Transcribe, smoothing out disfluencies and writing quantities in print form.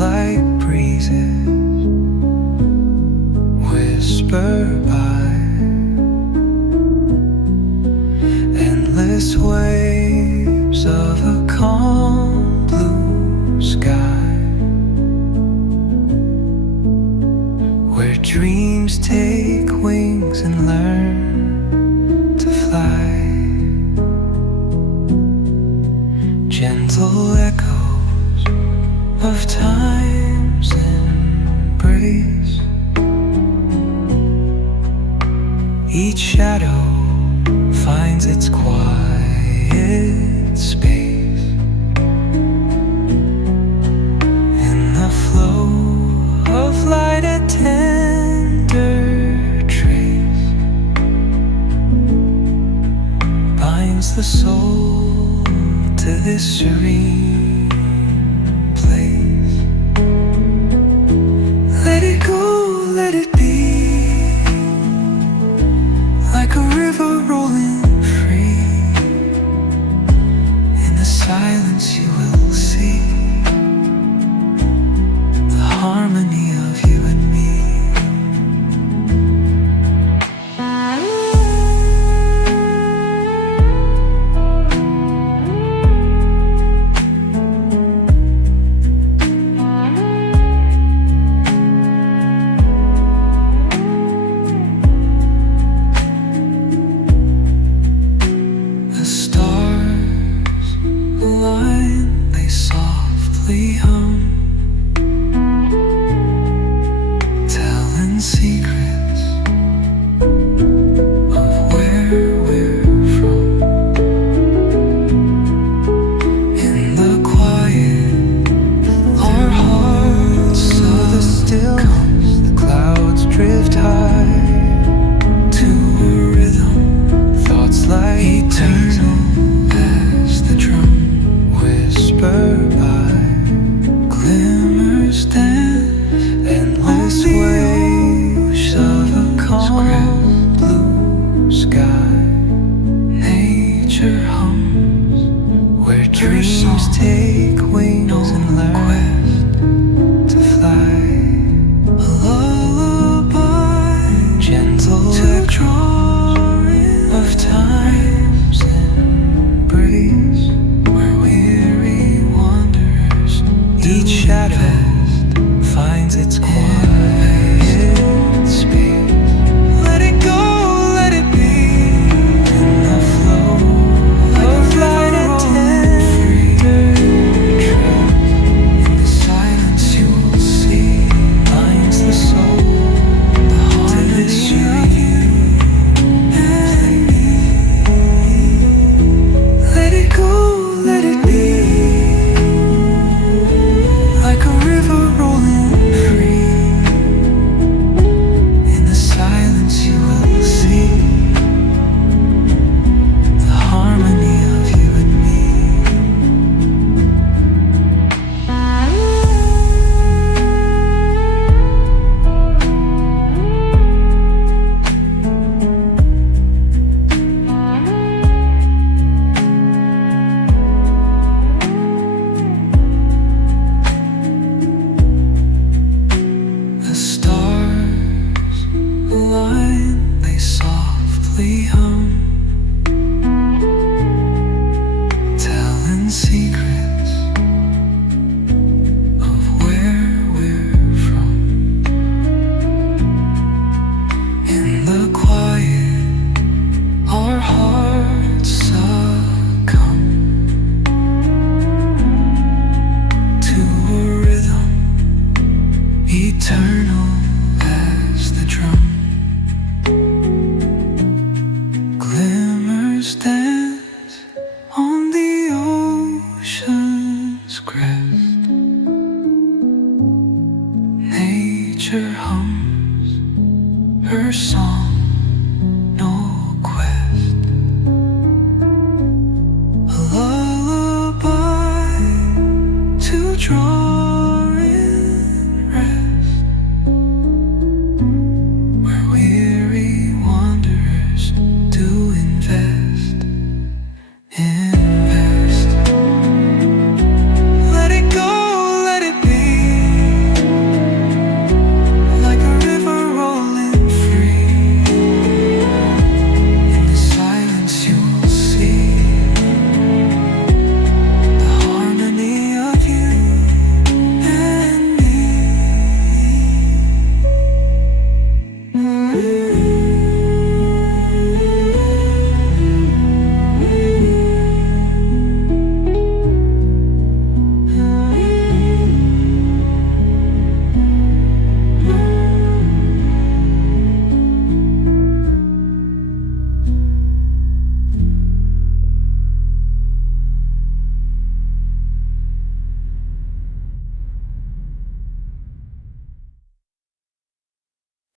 like breezes whisper by, endless waves of a calm blue sky, where dreams take wings and learn to fly. Gentle echoes of time's embrace, each shadow finds its quiet space. In the flow of light, a tender trace binds the soul to this serene place. Let it go, let it be, like a river rolling free. In the silence you will see the harmony of you and me. The stars align, they softly hum, telling secrets of where we're from. In the quiet, our hearts are the stillness. The clouds drift high to a rhythm, thoughts like eternal as the drum whisper by. Glimmers dance, endless waves of a calm blue sky. Nature hums, where dreams take wings and learn to fly. A lullaby, gentle echoes of time's embrace, where weary wanderers, each shadow finds its quiet space. Let it go, let it be, in the flow of light, a tender trace. In the silence you will see binds the soul to this you and me. Let it go, let it be, like a river rolling free. In the silence you will see the harmony of you and me. The stars align, they softly hum, telling secrets of where we're from. In the quiet, our hearts succumb to a rhythm eternal as the drum. Glimmers dance on the ocean's crest. Nature hums her song, no quest. A lullaby to draw